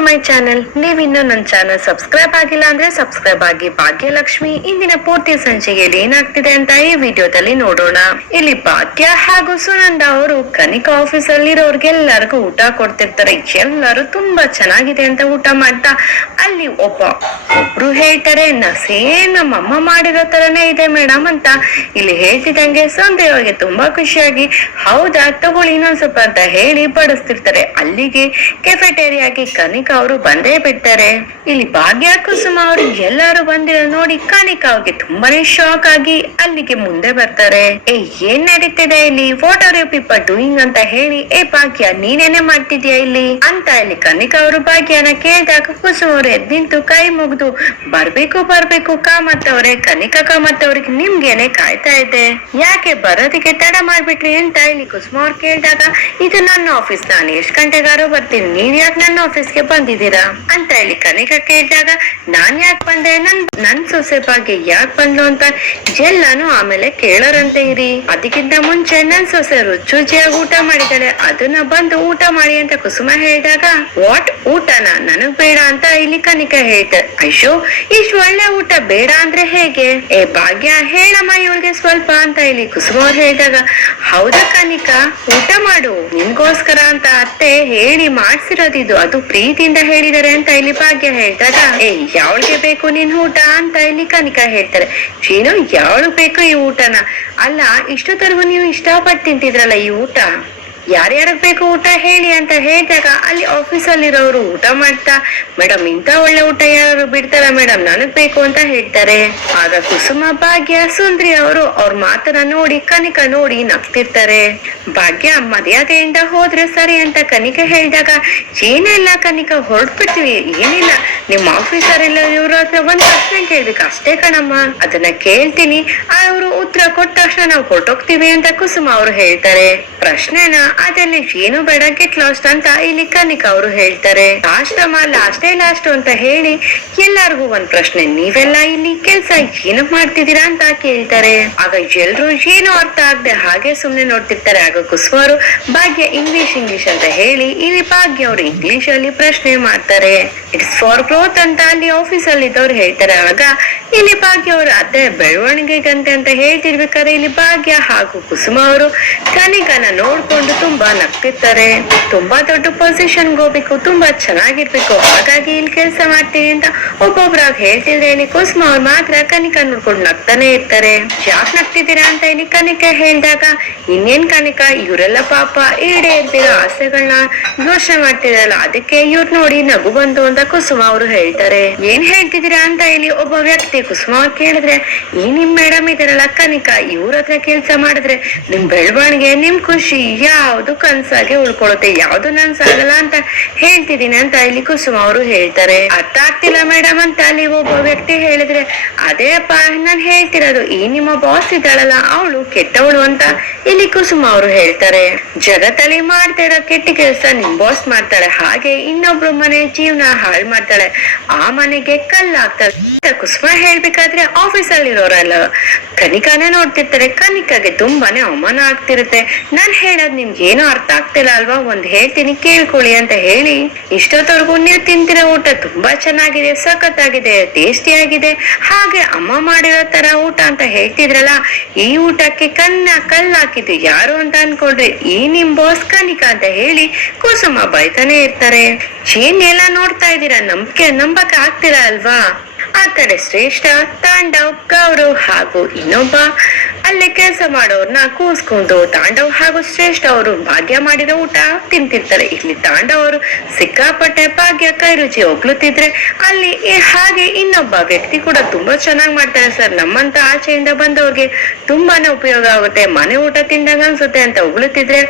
To my channel. ನೀವಿನ್ನೂ ನನ್ನ channel subscribe ಆಗಿಲ್ಲ ಅಂದ್ರೆ ಸಬ್ಸ್ಕ್ರೈಬ್ ಆಗಿ. ಭಾಗ್ಯಲಕ್ಷ್ಮಿ ಇಂದಿನ ಪೂರ್ತಿ ಸಂಚಿಕೆಯಲ್ಲಿ ಏನಾಗ್ತಿದೆ ಅಂತ ಈ ವಿಡಿಯೋದಲ್ಲಿ ನೋಡೋಣ. ಇಲ್ಲಿ ಭಾಗ್ಯ ಹಾಗೂ ಸುನಂದ ಅವರು ಕನಿಕಾ ಆಫೀಸ್ ಅಲ್ಲಿರೋರ್ಗೆಲ್ಲರಿಗೂ ಊಟ ಕೊಡ್ತಿರ್ತಾರೆ. ಎಲ್ಲರೂ ತುಂಬಾ ಚೆನ್ನಾಗಿದೆ ಅಂತ ಊಟ ಮಾಡ್ತಾ ಅಲ್ಲಿ ಒಬ್ರು ಹೇಳ್ತಾರೆ, ಸೇಮ್ ನಮ್ಮ ಅಮ್ಮ ಮಾಡಿರೋ ತರನೇ ಇದೆ ಮೇಡಮ್ ಅಂತ. ಇಲ್ಲಿ ಹೇಳ್ತಿದಂಗೆ ಸಂಧ್ಯಾ ಅವ್ರಿಗೆ ತುಂಬಾ ಖುಷಿಯಾಗಿ ಹೌದಾ ತಗೊಳ್ಳಿ ಇನ್ನೊಂದ್ ಸ್ವಲ್ಪ ಅಂತ ಹೇಳಿ ಬಡಿಸ್ತಿರ್ತಾರೆ. ಅಲ್ಲಿಗೆ ಕೆಫೆಟೇರಿಯಾಗೆ ಕನಿಕಾ ಅವರು ಬಂದೇ ಬಿಡ್ತಾರೆ. ಇಲ್ಲಿ ಭಾಗ್ಯ ಕುಸುಮ ಅವರು ಎಲ್ಲರೂ ಬಂದಿರೋ ನೋಡಿ ಕನಿಕಾ ಅವ್ರಿಗೆ ತುಂಬಾನೇ ಶಾಕ್ ಆಗಿ ಅಲ್ಲಿಗೆ ಮುಂದೆ ಬರ್ತಾರೆ. ಏನ್ ನಡೀತಿದೆ ಇಲ್ಲಿ, what are you people doing ಅಂತ ಹೇಳಿ, ಭಾಗ್ಯ ನೀನೇನೆ ಮಾಡ್ತಿದ್ಯಾ ಇಲ್ಲಿ ಅಂತ ಇಲ್ಲಿ ಕನಿಕಾ ಅವರು ಭಾಗ್ಯನ ಕೇಳಿದಾಗ ಕುಸುಮ ಅವರು ಎದ್ ನಿಂತು ಕೈ ಮುಗ್ದು ಬರ್ಬೇಕು ಕಾಮತ್ತವ್ರೆ. ಕನಿಕಾ ಕಾಮತ್ತವ್ರಿಗೆ ನಿಮ್ಗೇನೆ ಕಾಯ್ತಾ ಇದೆ, ಯಾಕೆ ಬರೋದಕ್ಕೆ ತಡ ಮಾಡ್ಬಿಟ್ರಿ ಅಂತ ಇಲ್ಲಿ ಕುಸುಮ ಅವ್ರು ಕೇಳಿದಾಗ ಇದು ನನ್ನ ಆಫೀಸ್, ನಾನು ಎಷ್ಟ್ ಗಂಟೆಗಾರು ಬರ್ತೀನಿ, ನೀವ್ ಯಾಕೆ ನನ್ನ ಆಫೀಸ್ಗೆ ಬಂದಿದ್ದೀರಾ ಅಂತ ಹೇಳಿ ಕನಿಕಾ ಕೇಳಿದಾಗ ನಾನ್ ಯಾಕೆ ಬಂದೆ, ನನ್ ಸೊಸೆ ಬಗ್ಗೆ ಯಾಕೆ ಬಂದ್ಲು ಅಂತ ಎಲ್ಲಾನು ಆಮೇಲೆ ಕೇಳೋರಂತೆ ಇರಿ. ಅದಕ್ಕಿಂತ ಮುಂಚೆ ನನ್ ಸೊಸೆ ರುಚಿಯಾಗಿ ಊಟ ಮಾಡಿದಾಳೆ, ಅದನ್ನ ಬಂದು ಊಟ ಮಾಡಿ ಅಂತ ಕುಸುಮ ಹೇಳಿದಾಗ ವಾಟ್ ಊಟನ ನನಗ್ ಬೇಡ ಅಂತ ಇಲ್ಲಿ ಕನಿಕಾ ಹೇಳ್ತಾರೆ. ಅಯ್ಯೋ ಇಷ್ಟು ಒಳ್ಳೆ ಊಟ ಬೇಡ ಅಂದ್ರೆ ಹೇಗೆ, ಭಾಗ್ಯ ಹೇಳಮ್ಮ ಇವಳಿಗೆ ಸ್ವಲ್ಪ ಅಂತ ಇಲ್ಲಿ ಕುಸುಮ ಅವ್ರು ಹೇಳಿದಾಗ ಹೌದಾ ಕನಿಕಾ ಊಟ ಮಾಡು, ನಿನ್ಗೋಸ್ಕರ ಅಂತ ಅತ್ತೆ ಹೇಳಿ ಮಾಡ್ಸಿರೋದಿದು, ಅದು ಪ್ರೀತಿಯಿಂದ ಹೇಳಿದಾರೆ ಅಂತ ಇಲ್ಲಿ ಭಾಗ್ಯ ಹೇಳ್ದಾಗ ಯಾವಳಿಗೆ ಬೇಕು ನಿನ್ ಊಟ ಅಂತ ಇಲ್ಲಿ ಕನಿಕಾ ಹೇಳ್ತಾರೆ. ಚೀನು ಯಾವಳು ಬೇಕು ಈ ಊಟನ, ಅಲ್ಲ ಇಷ್ಟೊತ್ತರೆಗೂ ನೀವು ಇಷ್ಟಪಟ್ಟು ತಿಂತಿದ್ರಲ್ಲ ಈ ಊಟ, ಯಾರ್ಯಾರಗ್ ಬೇಕು ಊಟ ಹೇಳಿ ಅಂತ ಹೇಳಿದಾಗ ಅಲ್ಲಿ ಆಫೀಸ್ ಅಲ್ಲಿರೋರು ಊಟ ಮಾಡ್ತಾ ಮೇಡಮ್ ಇಂತ ಒಳ್ಳೆ ಊಟ ಯಾರು ಬಿಡ್ತಾರ ಮೇಡಮ್, ನನಗ್ ಬೇಕು ಅಂತ ಹೇಳ್ತಾರೆ. ಆಗ ಕುಸುಮ ಭಾಗ್ಯ ಸುಂದ್ರಿ ಅವರು ಅವ್ರ ಮಾತನ್ನ ನೋಡಿ ಕನಿಕಾ ನೋಡಿ ನಗ್ತಿರ್ತಾರೆ. ಭಾಗ್ಯ ಮರ್ಯಾದೆಯಿಂದ ಹೋದ್ರೆ ಸರಿ ಅಂತ ಕನಿಕಾ ಹೇಳಿದಾಗ ಏನಿಲ್ಲ ಕನಿಕಾ ಹೊರಡ್ಬಿಡ್ತೀವಿ, ಏನಿಲ್ಲ ನಿಮ್ ಆಫೀಸರ್ ಎಲ್ಲ ಇವ್ರ ಹತ್ರ ಒಂದ್ ಪ್ರಶ್ನೆ ಕೇಳ್ಬೇಕು ಅಷ್ಟೇ ಕಣಮ್ಮ, ಅದನ್ನ ಕೇಳ್ತೀನಿ, ಅವರು ಉತ್ತರ ಕೊಟ್ಟ ತಕ್ಷಣ ನಾವು ಹೊರಟೋಗ್ತೀವಿ ಅಂತ ಕುಸುಮ ಅವರು ಹೇಳ್ತಾರೆ. ಪ್ರಶ್ನೆನ ಅದರಲ್ಲಿ ಏನು ಬೇಡ ಗೆಟ್ ಲಾಸ್ಟ್ ಅಂತ ಇಲ್ಲಿ ಕನಿಕಾ ಅವರು ಹೇಳ್ತಾರೆ. ಲಾಸ್ಟ್ ಅಂತ ಹೇಳಿ ಎಲ್ಲಾರ್ಗು ಒಂದ್ ಪ್ರಶ್ನೆ, ನೀವೆಲ್ಲ ಇಲ್ಲಿ ಕೆಲ್ಸ ಏನು ಮಾಡ್ತಿದ್ದೀರಾ ಅಂತ ಕೇಳ್ತಾರೆ. ಆಗ ಎಲ್ರು ಏನು ಅರ್ಥ ಆಗದೆ ಹಾಗೆ ಸುಮ್ನೆ ನೋಡ್ತಿರ್ತಾರೆ. ಆಗ ಕುಸುಮ ಅವರು ಭಾಗ್ಯ ಇಂಗ್ಲಿಷ್ ಅಂತ ಹೇಳಿ ಇಲ್ಲಿ ಭಾಗ್ಯ ಅವರು ಇಂಗ್ಲಿಷ್ ಅಲ್ಲಿ ಪ್ರಶ್ನೆ ಮಾಡ್ತಾರೆ. ಇಟ್ಸ್ ಫಾರ್ ಗ್ರೋತ್ ಅಂತ ಅಲ್ಲಿ ಆಫೀಸ್ ಅಲ್ಲಿ ಇದ್ದವ್ರು ಹೇಳ್ತಾರೆ. ಆಗ ಇಲ್ಲಿ ಭಾಗ್ಯ ಅವರು ಅದೇ ಬೆಳವಣಿಗೆಗಂತೆ ಅಂತ ಹೇಳ್ತಿರ್ಬೇಕಾದ್ರೆ ಇಲ್ಲಿ ಭಾಗ್ಯ ಹಾಗೂ ಕುಸುಮ ಅವರು ಕನಿಕಾನ ನೋಡ್ಕೊಂಡು ತುಂಬಾ ನಗ್ತಿರ್ತಾರೆ. ತುಂಬಾ ದೊಡ್ಡ ಪೊಸಿಷನ್ ಹೋಗ್ಬೇಕು, ತುಂಬಾ ಚೆನ್ನಾಗಿರ್ಬೇಕು, ಹಾಗಾಗಿ ಇಲ್ಲಿ ಕೆಲಸ ಮಾಡ್ತೀವಿ ಅಂತ ಒಬ್ಬೊಬ್ರಾಗ ಹೇಳ್ತಿದ್ರೆ ಇಲ್ಲಿ ಕುಸುಮ ಅವ್ರು ಮಾತ್ರ ಕನಿಕಾ ನೋಡ್ಕೊಂಡು ನಗ್ತಾನೆ ಇರ್ತಾರೆ. ಯಾಕೆ ನಗ್ತಿದ್ದೀರಾ ಅಂತ ಇಲ್ಲಿ ಕನಿಕಾ ಹೇಳ್ದಾಗ ಇನ್ನೇನ್ ಕನಿಕಾ ಇವರೆಲ್ಲ ಪಾಪ ಈಡೇರ್ದಿರೋ ಆಸೆಗಳನ್ನ ಯೋಚನೆ ಮಾಡ್ತಿರಲ್ಲ, ಅದಕ್ಕೆ ಇವ್ರು ನೋಡಿ ನಗು ಬಂತು ಅಂತ ಕುಸುಮ ಅವರು ಹೇಳ್ತಾರೆ. ಏನ್ ಹೇಳ್ತಿದ್ದೀರಾ ಅಂತ ಇಲ್ಲಿ ಒಬ್ಬ ವ್ಯಕ್ತಿ ಕುಸುಮ ಅವ್ರು ಕೇಳಿದ್ರೆ ಈ ನಿಮ್ ಮೇಡಮ್ ಇದಾರಲ್ಲ ಕನಿಕಾ, ಇವ್ರ ಹತ್ರ ಕೆಲ್ಸ ಮಾಡಿದ್ರೆ ನಿಮ್ ಬೆಳವಣಿಗೆ ನಿಮ್ ಖುಷಿ ಯಾವ್ದು ಕನ್ಸಾಗೆ ಉಳ್ಕೊಳುತ್ತೆ, ಯಾವ್ದು ನನ್ಸಾಗಲ್ಲ ಅಂತ ಹೇಳ್ತಿದೀನಿ ಅಂತ ಇಲ್ಲಿ ಕುಸುಮ ಅವರು ಹೇಳ್ತಾರೆ. ಅರ್ಥ ಆಗ್ತಿಲ್ಲ ಮೇಡಮ್ ಅಂತ ಅಲ್ಲಿ ಒಬ್ಬ ವ್ಯಕ್ತಿ ಹೇಳಿದ್ರೆ ಅದೇಪ್ಪ ನಾನ್ ಹೇಳ್ತಿರೋದು, ಈ ನಿಮ್ಮ ಬಾಸ್ ಇದ್ದಾಳಲ್ಲ ಅವಳು ಕೆಟ್ಟವಳು ಅಂತ ಇಲ್ಲಿ ಕುಸುಮ ಅವರು ಹೇಳ್ತಾರೆ. ಜಗತ್ತಲ್ಲಿ ಮಾಡ್ತಾ ಇರೋ ಕೆಟ್ಟ ಕೆಲಸ ನಿಮ್ ಬಾಸ್ ಮಾಡ್ತಾಳೆ, ಹಾಗೆ ಇನ್ನೊಬ್ರು ಮನೆ ಜೀವನ ಹಾಳು ಮಾಡ್ತಾಳೆ, ಆ ಮನೆಗೆ ಕಲ್ಲಾಗ್ತಾಳೆ ಕುಸುಮ ಹೇಳ್ಬೇಕಾದ್ರೆ ಆಫೀಸ್ ಅಲ್ಲಿರೋರಲ್ಲ ಕನಿಕಾನೇ ನೋಡ್ತಿರ್ತಾರೆ. ಕನಿಕಾಗೆ ತುಂಬಾನೇ ಅವಮಾನ ಆಗ್ತಿರುತ್ತೆ. ನಾನ್ ಹೇಳೋದ್ ನಿಮ್ಗೆ ಏನೋ ಅರ್ಥ ಆಗ್ತಿಲ್ಲ ಅಲ್ವಾ, ಒಂದ್ ಹೇಳ್ತೀನಿ ಕೇಳ್ಕೊಳ್ಳಿ ಅಂತ ಹೇಳಿ ಇಷ್ಟೊತ್ತವರೆಗೂ ನೀವು ತಿಂತಿರೋ ಊಟ ತುಂಬಾ ಚೆನ್ನಾಗಿದೆ, ಸಖತ್ತಾಗಿದೆ, ಟೇಸ್ಟಿ ಆಗಿದೆ, ಹಾಗೆ ಅಮ್ಮ ಮಾಡಿರೋ ತರ ಊಟ ಅಂತ ಹೇಳ್ತಿದ್ರಲ್ಲ, ಈ ಊಟಕ್ಕೆ ಕಲ್ಲಾಕಿದ್ದು ಯಾರು ಅಂತ ಅನ್ಕೊಂಡ್ರಿ, ಈ ನಿಮ್ ಬಾಸ್ ಕನಿಕಾ ಅಂತ ಹೇಳಿ ಕುಸುಮ ಬೈತಾನೆ ಇರ್ತಾರೆ. ಏನ್ ಎಲ್ಲ ನೋಡ್ತಾ ಇದ್ದೀರಾ, ನಂಬಕ್ಕೆ ಆಗ್ತಿಲ್ಲ ಅಲ್ವಾ. ಆ ಕಡೆ ಶ್ರೇಷ್ಠ, ತಾಂಡವ್, ಗೌರವ್ ಹಾಗೂ ಇನ್ನೊಬ್ಬ ಅಲ್ಲೇ ಕೆಲಸ ಮಾಡೋರ್ನ ಕೂಸ್ಕೊಂಡು ತಾಂಡವ್ ಹಾಗೂ ಶ್ರೇಷ್ಠ ಅವರು ಭಾಗ್ಯ ಮಾಡಿರೋ ಊಟ ತಿಂತಿರ್ತಾರೆ. ಇಲ್ಲಿ ತಾಂಡವ್ ಅವರು ಸಿಕ್ಕಾಪಟ್ಟೆ ಭಾಗ್ಯ ಕೈ ರುಚಿ ಹೊಗ್ಳುತ್ತಿದ್ರೆ ಅಲ್ಲಿ ಹಾಗೆ ಇನ್ನೊಬ್ಬ ವ್ಯಕ್ತಿ ಕೂಡ ತುಂಬಾ ಚೆನ್ನಾಗಿ ಮಾಡ್ತಾರೆ ಸರ್, ನಮ್ಮಂತ ಆಚೆಯಿಂದ ಬಂದವ್ರಿಗೆ ತುಂಬಾನೇ ಉಪಯೋಗ ಆಗುತ್ತೆ, ಮನೆ ಊಟ ತಿಂದಾಗ ಅನ್ಸುತ್ತೆ ಅಂತ ಹೊಗಳುತ್ತಿದ್ರೆ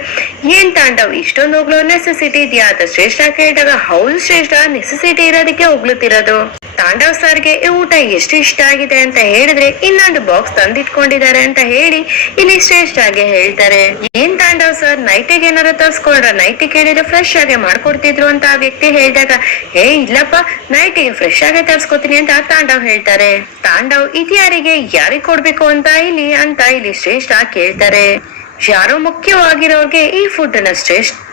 ಏನ್ ತಾಂಡವ್ ಇಷ್ಟೊಂದು ಹೊಗಳೋ ನೆಸೆಸಿಟಿ ಇದೆಯಾ ಅಂತ ಶ್ರೇಷ್ಠ ಕೇಳಿದಾಗ ಹೌದು ಶ್ರೇಷ್ಠ, ನೆಸೆಸಿಟಿ ಇರೋದಕ್ಕೆ ಹೊಗಳುತ್ತಿರೋದು. ತಾಂಡವ್ ಸರ್ಗೆ ಈ ಊಟ ಎಷ್ಟು ಇಷ್ಟ ಆಗಿದೆ ಅಂತ ಹೇಳಿದ್ರೆ ಇನ್ನೊಂದು ಬಾಕ್ಸ್ ತಂದಿಟ್ಕೊಂಡಿದ್ದಾರೆ ಅಂತ ಹೇಳಿ ಇಲ್ಲಿ ಶ್ರೇಷ್ಠ ಆಗಿ ಹೇಳ್ತಾರೆ. ಏನ್ ತಾಂಡವ್ ಸರ್ ನೈಟಿಗೆ ಏನಾರು ತರ್ಸ್ಕೊಂಡ್ರ, ನೈಟಿ ಕೇಳಿದ್ರೆ ಫ್ರೆಶ್ ಆಗಿ ಮಾಡ್ಕೊಡ್ತಿದ್ರು ಅಂತ ಆ ವ್ಯಕ್ತಿ ಹೇಳಿದಾಗ ಇಲ್ಲಪ್ಪ ನೈಟಿಗೆ ಫ್ರೆಶ್ ಆಗಿ ತರ್ಸ್ಕೊತೀನಿ ಅಂತ ತಾಂಡವ್ ಹೇಳ್ತಾರೆ. ತಾಂಡವ್ ಇದ್ಯಾರಿಗೆ ಯಾರಿಗ್ ಕೊಡ್ಬೇಕು ಅಂತ ಇಲ್ಲಿ ಶ್ರೇಷ್ಠ ಕೇಳ್ತಾರೆ. ಯಾರೋ ಮುಖ್ಯವಾಗಿರೋರ್ಗೆ ಈ ಫುಡ್ ಅನ್ನ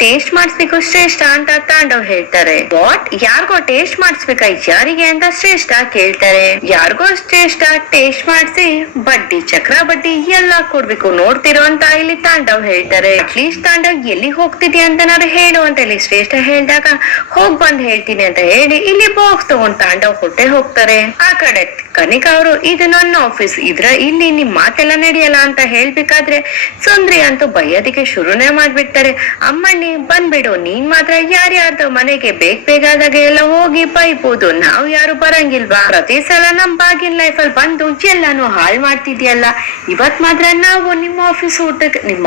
ಟೇಸ್ಟ್ ಮಾಡಿಸ್ಬೇಕು ಶ್ರೇಷ್ಠ ಅಂತ ತಾಂಡವ್ ಹೇಳ್ತಾರೆ. ವಾಟ್, ಯಾರಿಗೋ ಟೇಸ್ಟ್ ಮಾಡಿಸ್ಬೇಕಾ? ಯಾರಿಗೆ ಅಂತ ಶ್ರೇಷ್ಠ ಕೇಳ್ತಾರೆ. ಯಾರಿಗೋ ಶ್ರೇಷ್ಠ ಟೇಸ್ಟ್ ಮಾಡಿಸಿ ಬಡ್ಡಿ ಚಕ್ರ ಬಡ್ಡಿ ಎಲ್ಲಾ ಕೊಡ್ಬೇಕು ನೋಡ್ತಿರೋ ಅಂತ ಇಲ್ಲಿ ತಾಂಡವ್ ಹೇಳ್ತಾರೆ. ಅಟ್ಲೀಸ್ಟ್ ತಾಂಡವ್ ಎಲ್ಲಿ ಹೋಗ್ತಿದ್ಯಾ ಅಂತ ನಾನು ಹೇಳು ಅಂತ ಇಲ್ಲಿ ಶ್ರೇಷ್ಠ ಹೇಳ್ದಾಗ ಹೋಗ್ ಬಂದ್ ಹೇಳ್ತೀನಿ ಅಂತ ಹೇಳಿ ಇಲ್ಲಿ ಬಾಕ್ಸ್ ತಗೊಂಡ್ ತಾಂಡವ್ ಹೊಟ್ಟೆ ಹೋಗ್ತಾರೆ. ಆ ಕಡೆ ಕನಿಕಾ ಅವರು ಇದು ನನ್ನ ಆಫೀಸ್, ಇಲ್ಲಿ ನಿಮ್ ಮಾತೆಲ್ಲ ನಡೆಯಲ್ಲ ಅಂತ ಹೇಳ್ಬೇಕಾದ್ರೆ ಸುಂದ್ರಿ ಅಂತೂ ಬೈಯೋದಿಕ್ಕೆ ಶುರುನೇ ಮಾಡ್ಬಿಡ್ತಾರೆ. ಅಮ್ಮಣ್ಣಿ ಬಂದ್ಬಿಡು, ನೀನ್ ಮಾತ್ರ ಯಾರ್ಯಾರ್ದು ಮನೆಗೆ ಬೇಕಾದಾಗ ಎಲ್ಲ ಹೋಗಿ ಬೈಬೋದು, ನಾವು ಯಾರು ಬರಂಗಿಲ್ವಾ? ಪ್ರತಿ ಸಲ ನಮ್ ಬಾಗಿನ್ ಲೈಫ್ ಅಲ್ಲಿ ಬಂದು ಎಲ್ಲಾನು ಹಾಳ್ ಮಾಡ್ತಿದ್ಯಲ್ಲ, ಇವತ್ ಮಾತ್ರ ನಾವು ನಿಮ್ಮ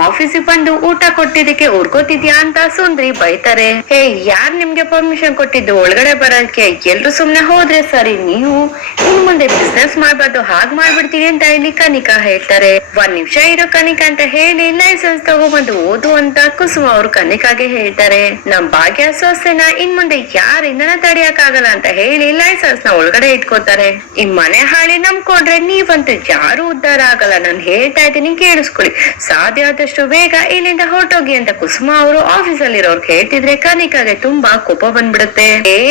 ಆಫೀಸಿಗೆ ಬಂದು ಊಟ ಕೊಟ್ಟಿದ್ದಕ್ಕೆ ಉರ್ಕೋತಿದ್ಯಾ ಅಂತ ಸುಂದ್ರಿ ಬೈತಾರೆ. ಹೇ, ಯಾರ್ ನಿಮ್ಗೆ ಪರ್ಮಿಷನ್ ಕೊಟ್ಟಿದ್ದು ಒಳಗಡೆ ಬರಕ್ಕೆ? ಎಲ್ರು ಸುಮ್ನೆ ಹೋದ್ರೆ ಸರಿ, ನೀವು ಇನ್ ಮುಂದೆ ಬಿಸ್ನೆಸ್ ಮಾಡ್ಬಾರ್ದು, ಹಾಗ್ ಮಾಡ್ಬಿಡ್ತೀವಿ ಅಂತ ಇಲ್ಲಿ ಕನಿಕಾ ಹೇಳ್ತಾರೆ. 1 ನಿಮಿಷ ಇರೋ ಕನಿಕಾ ಅಂತ ಹೇಳಿ ಲೈಸೆನ್ಸ್ ತಗೊಬಂದು ಓದು ಅಂತ ಕುಸುಮ ಅವರು ಕನಿಕಾಗೆ ಹೇಳ್ತಾರೆ. ನಮ್ ಭಾಗ್ಯ ಸೊಸೆನ ಇನ್ ಮುಂದೆ ಯಾರಿಂದನ ತಡೆಯಕ್ ಆಗಲ್ಲ ಅಂತ ಹೇಳಿ ಲೈಸೆನ್ಸ್ ನ ಒಳಗಡೆ ಇಟ್ಕೋತಾರೆ. ಈ ಮನೆ ಹಾಳಿ ನಂಬ್ಕೊಂಡ್ರೆ ನೀವಂತೂ ಯಾರು ಉದ್ಧಾರ ಆಗಲ್ಲ, ನಾನು ಹೇಳ್ತಾ ಇದ್ದೀನಿ ಕೇಳಿಸ್ಕೊಳ್ಳಿ, ಸಾಧ್ಯ ಆದಷ್ಟು ಬೇಗ ಇಲ್ಲಿಂದ ಹೊರಟೋಗಿ ಅಂತ ಕುಸುಮ ಅವರು ಆಫೀಸ್ ಅಲ್ಲಿರೋರ್ಗೆ ಹೇಳ್ತಿದ್ರೆ ಕನಿಕಾಗೆ ತುಂಬಾ ಕೋಪ ಬಂದ್ಬಿಡುತ್ತೆ.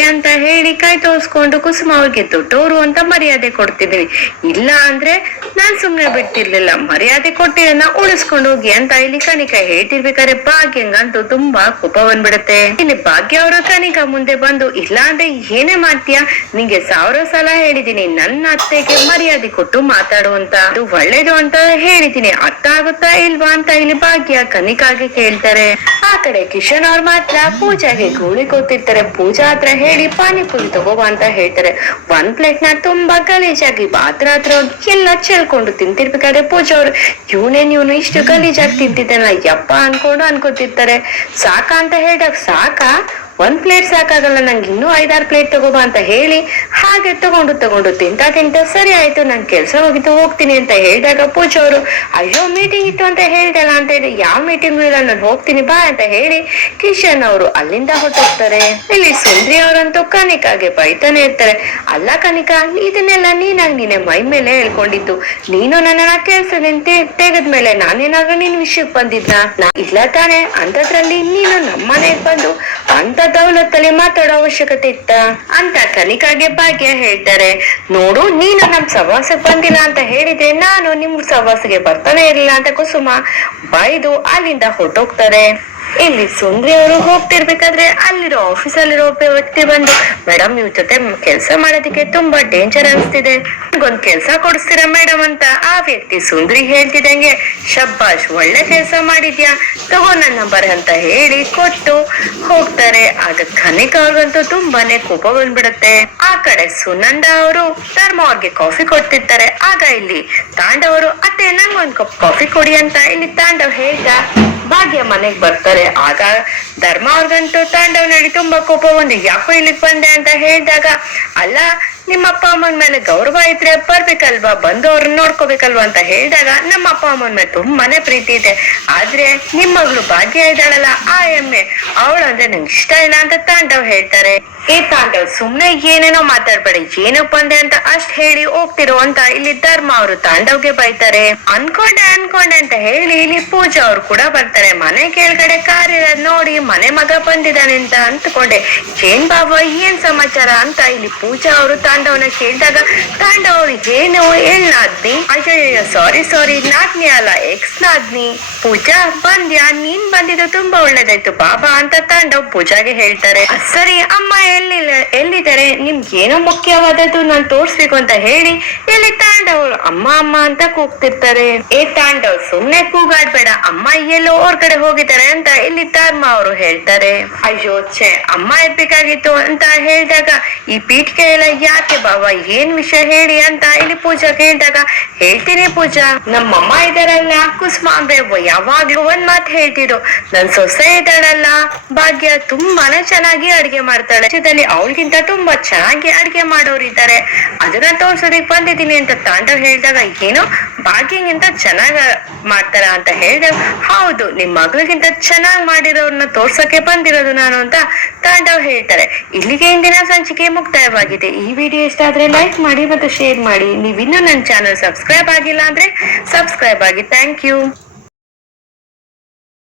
ಅಂತ ಹೇಳಿ ಕೈ ತೋರ್ಸ್ಕೊಂಡು ಕುಸುಮ ಅವ್ರಿಗೆ ದೊಡ್ಡವರು ಅಂತ ಮರ್ಯಾದೆ ಕೊಡ್ತಿದ್ವಿ, ಇಲ್ಲ ಅಂದ್ರೆ ನಾನ್ ಸುಮ್ನೆ ಬಿಡ್ತಿರ್ಲಿಲ್ಲ, ಮರ್ಯಾದೆ ಕೊಟ್ಟಿರೋದನ್ನ ಉಳಿಸ್ಕೊಂಡು ಹೋಗಿ ಅಂತ ಇಲ್ಲಿ ಕನಿಕಾ ಹೇಳ್ತಿರ್ಬೇಕಾದ್ರೆ ಭಾಗ್ಯಂಗಂತೂ ತುಂಬಾ ಕೋಪ ಬಂದ್ಬಿಡುತ್ತೆ. ಇಲ್ಲಿ ಭಾಗ್ಯ ಅವರು ಕನಿಕಾ ಮುಂದೆ ಬಂದು ಇಲ್ಲ ಅಂದ್ರೆ ಏನೇ ಮಾಡ್ತೀಯಾ, ನಿಂಗೆ 1000 ಸಲ ಹೇಳಿದೀನಿ ನನ್ನ ಅತ್ತೆಗೆ ಮರ್ಯಾದೆ ಕೊಟ್ಟು ಮಾತಾಡು ಅಂತ, ಅದು ಒಳ್ಳೇದು ಅಂತ ಹೇಳಿದೀನಿ, ಅರ್ಥ ಆಗುತ್ತಾ ಇಲ್ವಾ ಅಂತ ಇಲ್ಲಿ ಭಾಗ್ಯ ಕನಿಕಾಗೆ ಕೇಳ್ತಾರೆ. ಆ ಕಡೆ ಕಿಶನ್ ಅವ್ರ ಮಾತ್ರ ಪೂಜಾಗೆ ಗೋಳಿ ಕೊಡ್ತಿರ್ತಾರೆ. ಪೂಜಾ ಹತ್ರ ಹೇಳಿ ಪಾನಿಪುರಿ ತಗೋಬಾ ಅಂತ ಹೇಳ್ತಾರೆ. 1 ಪ್ಲೇಟ್ ನ ತುಂಬಾ ಗಲೀಜಾಗಿ ಪಾತ್ರ ಹತ್ರ ಎಲ್ಲ ಚೆಲ್ಕೊಂಡು ತಿಂತಿರ್ಬೇಕಾದ್ರೆ ಪೂಜಾ ಅವ್ರು ಇವನು ಇಷ್ಟು ಗಲೀಜಾಗಿ ತಿಂತಿದ್ದಾನಲ್ಲ ಯಪ್ಪ ಅನ್ಕೋತಿರ್ತಾರೆ. ಸಾಕ ಅಂತ ಹೇಳಿದಾಗ ಸಾಕಾ, 1 ಪ್ಲೇಟ್ ಸಾಕಾಗಲ್ಲ, ನಂಗೆ ಇನ್ನೂ 5-6 ಪ್ಲೇಟ್ ತಗೋಬಾ ಅಂತ ಹೇಳಿ ಹಾಗೆ ತಗೊಂಡು ತಿಂತಾ ಸರಿ ಆಯ್ತು, ನನ್ ಕೆಲ್ಸ ಹೋಗಿತ್ತು ಹೋಗ್ತೀನಿ ಅಂತ ಹೇಳಿದಾಗ ಪೂಜಾ ಅವರು ಅಯ್ಯೋ ಮೀಟಿಂಗ್ ಇತ್ತು ಅಂತ ಹೇಳ್ದಲ್ಲ ಅಂತ ಹೇಳಿ ಯಾವ ಮೀಟಿಂಗ್ ಇಲ್ಲ, ನಾನು ಹೋಗ್ತೀನಿ ಬಾ ಅಂತ ಹೇಳಿ ಕಿಶನ್ ಅವರು ಅಲ್ಲಿಂದ ಹೊರಟೋಗ್ತಾರೆ. ಇಲ್ಲಿ ಸುಂದ್ರಿ ಅವರಂತೂ ಕನಿಕಾಗೆ ಬೈತಾನೆ ಇರ್ತಾರೆ. ಅಲ್ಲ ಕನಿಕಾ, ಇದನ್ನೆಲ್ಲ ನೀನೆ ಮೈ ಮೇಲೆ ಹೇಳ್ಕೊಂಡಿದ್ದು, ನೀನು ನನ್ನ ಕೆಲ್ಸದಿಂದ ತೆಗೆದ್ಮೇಲೆ ನಾನೇನಾದ್ರೂ ನಿನ್ ವಿಷಯಕ್ಕೆ ಬಂದಿದ್ನ? ಇಲ್ಲ ತಾನೆ, ಅಂತದ್ರಲ್ಲಿ ನೀನು ನಮ್ಮನೆಗ್ ಬಂದು ಅಂತ ದೌಲತ್ತಲ್ಲಿ ಮಾತಾಡೋ ಅವಶ್ಯಕತೆ ಇತ್ತ ಅಂತ ಕನಿಕಾಗೆ ಭಾಗ್ಯ ಹೇಳ್ತಾರೆ. ನೋಡು, ನೀನು ನಮ್ ಸವಾಸಕ್ಕೆ ಬಂದಿಲ್ಲ ಅಂತ ಹೇಳಿದ್ರೆ ನಾನು ನಿಮ್ ಸವಾಸಿಗೆ ಬರ್ತಾನೆ ಇರ್ಲಿಲ್ಲ ಅಂತ ಕುಸುಮ ಬೈದು ಅಲ್ಲಿಂದ ಹೊರಟೋಗ್ತಾರೆ. ಇಲ್ಲಿ ಸುಂದ್ರಿ ಅವರು ಹೋಗ್ತಿರ್ಬೇಕಾದ್ರೆ ಅಲ್ಲಿರೋ ಆಫೀಸಲ್ಲಿರೋ ಒಬ್ಬ ವ್ಯಕ್ತಿ ಬಂದು ಮೇಡಮ್ ಇವ್ ಜೊತೆ ಕೆಲಸ ಮಾಡೋದಕ್ಕೆ ತುಂಬಾ ಡೇಂಜರ್ ಅನಿಸ್ತಿದೆ, ಒಂದ್ ಕೆಲ್ಸ ಕೊಡಿಸ್ತೀರಾ ಮೇಡಮ್ ಅಂತ ಆ ವ್ಯಕ್ತಿ ಸುಂದ್ರಿ ಹೇಳ್ತಿದಂಗೆ ಶಬ್ಬಾಷ್, ಒಳ್ಳೆ ಕೆಲಸ ಮಾಡಿದ್ಯಾ, ತಗೋ ನನ್ನ ನಂಬರ್ ಅಂತ ಹೇಳಿ ಕೊಟ್ಟು ಹೋಗ್ತಾರೆ. ಆಗ ಕನಿಕಾ ಅವ್ರಿಗಂತೂ ತುಂಬಾನೇ ಕೋಪ ಬಂದ್ಬಿಡುತ್ತೆ. ಆ ಕಡೆ ಸುನಂದ ಅವರು ಧರ್ಮ ಅವ್ರಿಗೆ ಕಾಫಿ ಕೊಡ್ತಿರ್ತಾರೆ. ಆಗ ಇಲ್ಲಿ ತಾಂಡವರು ಅತ್ತೆ ನಂಗೊಂದ್ ಕಪ್ ಕಾಫಿ ಕೊಡಿ ಅಂತ ಇಲ್ಲಿ ತಾಂಡವ್ ಹೇಳ್ದ ಭಾಗ್ಯ ಮನೆಗ್ ಬರ್ತಾರೆ. ಆಗ ಧರ್ಮ ಅವ್ರಿಗಂತೂ ತಾಂಡವ್ ನಡಿ ತುಂಬಾ ಕೋಪ ಬಂದು ಯಾಕೋ ಇಲ್ಲಿಗೆ ಬಂದೆ ಅಂತ ಹೇಳಿದಾಗ ಅಲ್ಲ ನಿಮ್ಮ ಅಪ್ಪ ಅಮ್ಮನ ಮೇಲೆ ಗೌರವ ಇದ್ರೆ ಬರ್ಬೇಕಲ್ವಾ, ಬಂದು ಅವ್ರನ್ನ ನೋಡ್ಕೋಬೇಕಲ್ವಾ ಅಂತ ಹೇಳಿದಾಗ ನಮ್ಮ ಅಪ್ಪ ಅಮ್ಮನ ಮೇಲೆ ತುಂಬಾನೇ ಪ್ರೀತಿ ಇದೆ, ಆದ್ರೆ ನಿಮ್ ಮಗಳು ಭಾಗ್ಯ ಇದ್ದಾಳಲ್ಲ ಆ ಎಮ್ಮೆ ಅವಳಂದ್ರೆ ನಂಗೆ ಇಷ್ಟ ಇಲ್ಲ ಅಂತ ತಾಂಡವ್ ಹೇಳ್ತಾರೆ. ಈ ತಾಂಡವ್ ಸುಮ್ನೆ ಏನೇನೋ ಮಾತಾಡ್ಬೇಡಿ, ಏನಕ್ ಬಂದೆ ಅಂತ ಅಷ್ಟ್ ಹೇಳಿ ಹೋಗ್ತಿರೋ ಅಂತ ಇಲ್ಲಿ ಧರ್ಮ ಅವರು ತಾಂಡವ್ಗೆ ಬೈತಾರೆ. ಅನ್ಕೊಂಡೆ ಅಂತ ಹೇಳಿ ಇಲ್ಲಿ ಪೂಜಾ ಅವ್ರು ಕೂಡ ಬರ್ತಾರೆ. ಮನೆ ಕೆಳಗಡೆ ಕಾರ್ಯ ನೋಡಿ ಮನೆ ಮಗ ಬಂದಿದ್ದಾನೆ ಅಂತ ಅಂದ್ಕೊಂಡೆ, ಏನ್ ಬಾಬಾ ಏನ್ ಸಮಾಚಾರ ಅಂತ ಇಲ್ಲಿ ಪೂಜಾ ಅವರು ತಾಂಡವನ ಕೇಳಿದಾಗ ತಾಂಡವ್ ಅವ್ರು ಏನು ನಾದ್ನಿ, ಅಯ್ಯೋ ಸಾರಿ ನಾದ್ನಿ ಅಲ್ಲ ಎಕ್ಸ್ ನಾದ್ನಿ, ಪೂಜಾ ಬಂದ್ಯಾ, ನೀನ್ ಬಂದಿದ್ದು ತುಂಬಾ ಒಳ್ಳೇದಾಯ್ತು ಬಾಬಾ ಅಂತ ತಾಂಡವ್ ಪೂಜಾಗೆ ಹೇಳ್ತಾರೆ. ಸರಿ ಅಮ್ಮ ಎಲ್ಲಿದ್ದಾರೆ, ನಿಮ್ಗೆ ಏನೋ ಮುಖ್ಯವಾದದ್ದು ನಾನ್ ತೋರ್ಸ್ಬೇಕು ಅಂತ ಹೇಳಿ ಇಲ್ಲಿ ತಾಂಡವ್ ಅಮ್ಮ ಅಂತ ಕೂಗ್ತಿರ್ತಾರೆ. ತಾಂಡವ್ ಸುಮ್ನೆ ಕೂಗಾಡ್ಬೇಡ, ಅಮ್ಮ ಎಲ್ಲೋ ಹೊರಗಡೆ ಹೋಗಿದ್ದಾರೆ ಅಂತ ಇಲ್ಲಿ ಧರ್ಮ ಅವರು ಹೇಳ್ತಾರೆ. ಅಯ್ಯೋ ಅಮ್ಮ ಇರ್ಬೇಕಾಗಿತ್ತು ಅಂತ ಹೇಳಿದಾಗ ಈ ಪೀಠಿಕೆ ಎಲ್ಲ ಯಾಕೆ ಬಾಬಾ, ಏನ್ ವಿಷಯ ಹೇಳಿ ಅಂತ ಇಲ್ಲಿ ಪೂಜಾ ಕೇಳಿದಾಗ ಹೇಳ್ತೀನಿ ಪೂಜಾ, ನಮ್ಮಮ್ಮ ಇದಾರಲ್ಲ ಕುಸುಮಾಂಬೆ ಯಾವಾಗ್ಲೂ ಒಂದ್ ಮಾತು ಹೇಳ್ತಿದ್ರು, ನನ್ ಸೊಸೆ ಇದ್ದಾಳಲ್ಲ ಭಾಗ್ಯ ತುಂಬಾನೇ ಚೆನ್ನಾಗಿ ಅಡ್ಗೆ ಮಾಡ್ತಾಳೆ, ಅವಳಿಗಿಂತ ತುಂಬಾ ಚೆನ್ನಾಗಿ ಅಡ್ಗೆ ಮಾಡೋರಿದ್ದಾರೆ, ಅದನ್ನ ತೋರ್ಸೋದಕ್ ಬಂದಿದ್ದೀನಿ ಅಂತ ತಾಂಡವ್ ಹೇಳಿದಾಗ ಏನೋ ಭಾಗ್ಯಗಿಂತ ಚೆನ್ನಾಗ ಮಾಡ್ತಾರ ಅಂತ ಹೇಳಿದಾಗ ಹೌದು ನಿಮ್ ಮಗಳಿಗಿಂತ ಚೆನ್ನಾಗ್ ಮಾಡಿರೋರ್ನ ತೋರ್ಸಕ್ಕೆ ಬಂದಿರೋದು ನಾನು ಅಂತ ತಾಂಡವ್ ಹೇಳ್ತಾರೆ. ಇಲ್ಲಿಗೆ ಇಂದಿನ ಸಂಚಿಕೆ ಮುಕ್ತಾಯವಾಗಿದೆ. ಈ ವಿಡಿಯೋ ಇಷ್ಟ ಆದ್ರೆ ಲೈಕ್ ಮಾಡಿ ಮತ್ತು ಶೇರ್ ಮಾಡಿ. ನೀವಿನ್ನೂ ನನ್ನ ಚಾನಲ್ ಸಬ್ಸ್ಕ್ರೈಬ್ ಆಗಿಲ್ಲ ಅಂದ್ರೆ ಸಬ್ಸ್ಕ್ರೈಬ್ ಆಗಿ. Thank you.